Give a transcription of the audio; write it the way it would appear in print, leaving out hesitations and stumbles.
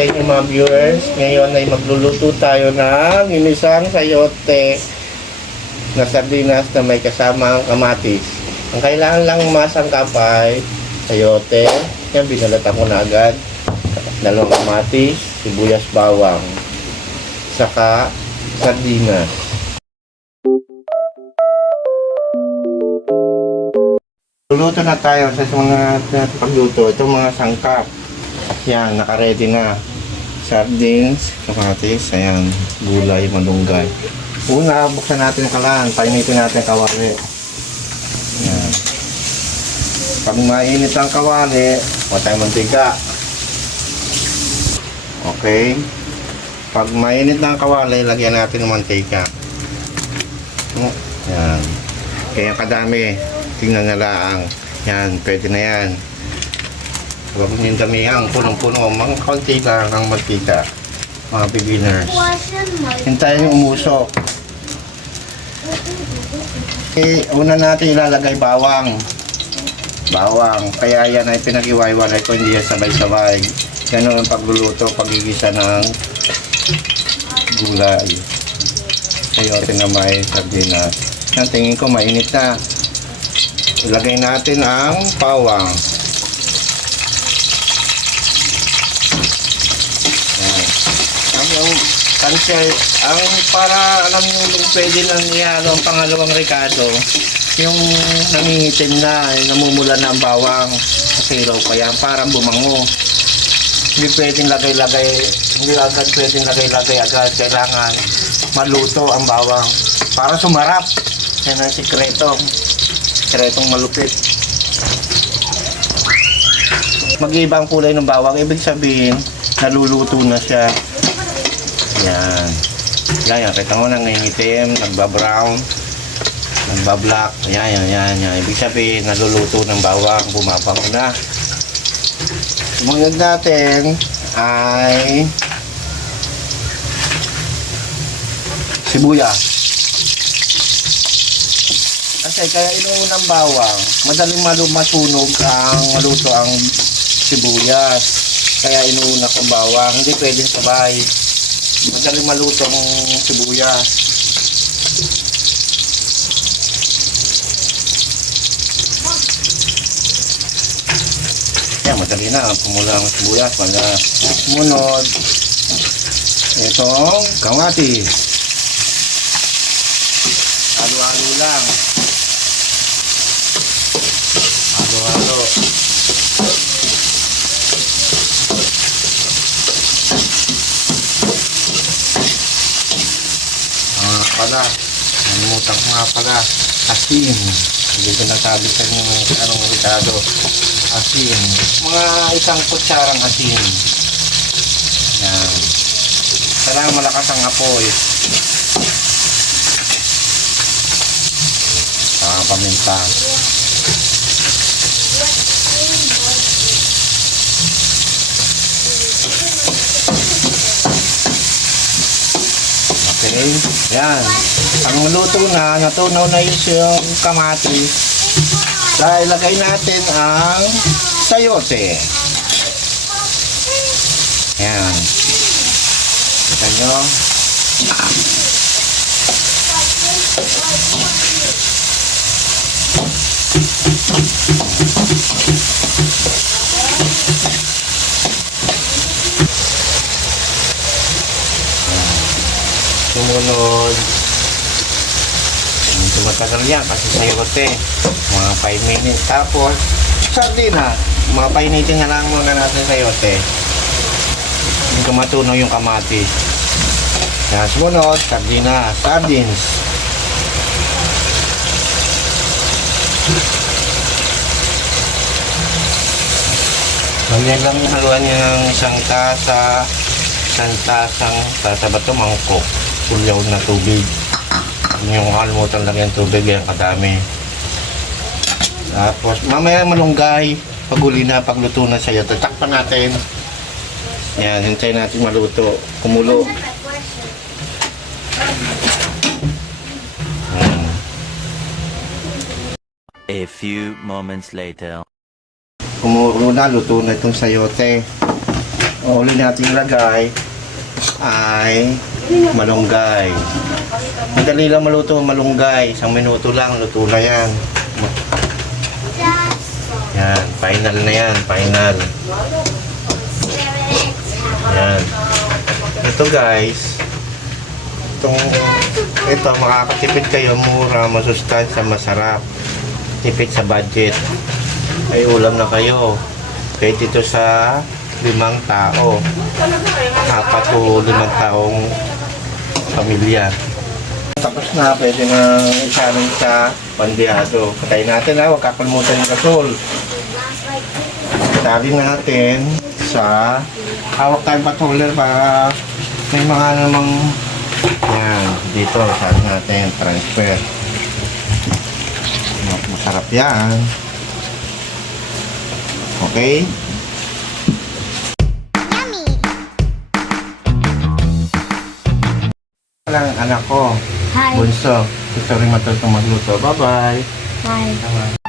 sa inyo mga viewers. Ngayon ay magluluto tayo ng ginisang sayote na sardinas na may kasamang kamatis. Ang kailangan lang masangkap ay sayote. Yan, binalatan ko na agad. Dalawang kamatis, sibuyas, bawang, saka sardinas. Luluto na tayo sa mga pagluto. Itong mga sangkap. Yan, naka-ready na. Sardines, kamatis, ayan, gulay, malunggay. Una, buksan natin yung kalan. Painitin natin yung kawali. Yan. Pag mainit ang kawali, huwag tayong mantika. Okay. Pag mainit na ang kawali, lagyan natin ng mantika. Yan. Kaya kadami. Tingnan na lang. Yan, pwede na yan. Huwag yung damihan, punong-puno, mga konti lang ang mantika, mga beginners. Hintayin yung umusok. Okay, una natin ilalagay bawang. Bawang, kaya yan ay pinag-iwaiwalay ko, hindi yan sabay-sabay. Ganun ang pagluluto, pagigisa ng gulay. Sayote na may sardinas. Yan, tingin ko mainit na. Ilagay natin ang bawang. Yung cancel, ang para alam nyo kung pwede nang ihalo ang pangalawang rekado, yung nangingitim na, namumula na ang bawang sa silaw pa yan, parang bumango. Hindi pwedeng lagay-lagay, hindi agad pwedeng lagay-lagay agad, kailangan maluto ang bawang para sumarap. Yan ang sikretong malupit. Mag-iiba ang kulay ng bawang, ibig sabihin naluluto na siya. Yan. Yan. Kita mo nang nangitim, nagba-brown, nagba-black. Yan. Ibig sabihin, naluluto ng bawang, bumabango na. Sumunod natin ay sibuyas. Kasi kaya inuunang bawang, madaling masunog ang maluto ang sibuyas. Kaya inuuna ko bawang, hindi pwedeng sabay. Madaling maluto ang sibuyas. Yan, madali na. Pumula ang sibuyas. Sumunod. Itong kamatis. Halo-halo lang. Halo-halo. Nalimutan ko nga pala, asin. Hindi ko nasabi sa inyo anong rekado. Asin. Mga isang kutsarang asin. Yan. Kailangan malakas ang apoy. Paminta. Okay, yan. Ang luto na, natunaw na yung kamatis. Dahil ilagay natin ang sayote. Yan. Kita nyo. Sumunod. Tumatagal yan kasi sayote. Mga 5 minutes. Tapos, sardina. Mga painitin na lang muna natin sayote. Hindi ko matunaw yung kamatis. Yan, sumunod. Sardina. Sardines. Ganyan lang haluan nyo ng isang tasang bato mangkok. Pulyaw na tubig. Yung kalimutan lang yung tubig, yan kadami. Tapos mamaya malunggay, paguli na, pagluto na siya, tatakpan natin. Yan, hintayin natin maluto, kumulo. A few moments later. Kumulo na, luto na itong sayote. Ang uli natin ilagay ay malunggay. Madali lang maluto ang malunggay. 1 minuto lang, luto na yan. Yan, final na yan, final. Yan. Ito guys, ito makakatipid kayo, mura, masustansya, masarap. Tipid sa budget. Ay ulam na kayo. Kahit ito sa 5 tao. 4 o 5 taong pamilya. Tapos na, pwede na isanin sa pandiado. Patayin natin ha, huwag kakalimutan yung gasol. Salin natin sa hawak tayong patuloy para may mga namang yan, dito, salin natin, transfer. Masarap yan. Okay? Lang anak ko, Hi. bunso. Gusto rin matutong magluto. Bye-bye. Hi. Bye-bye.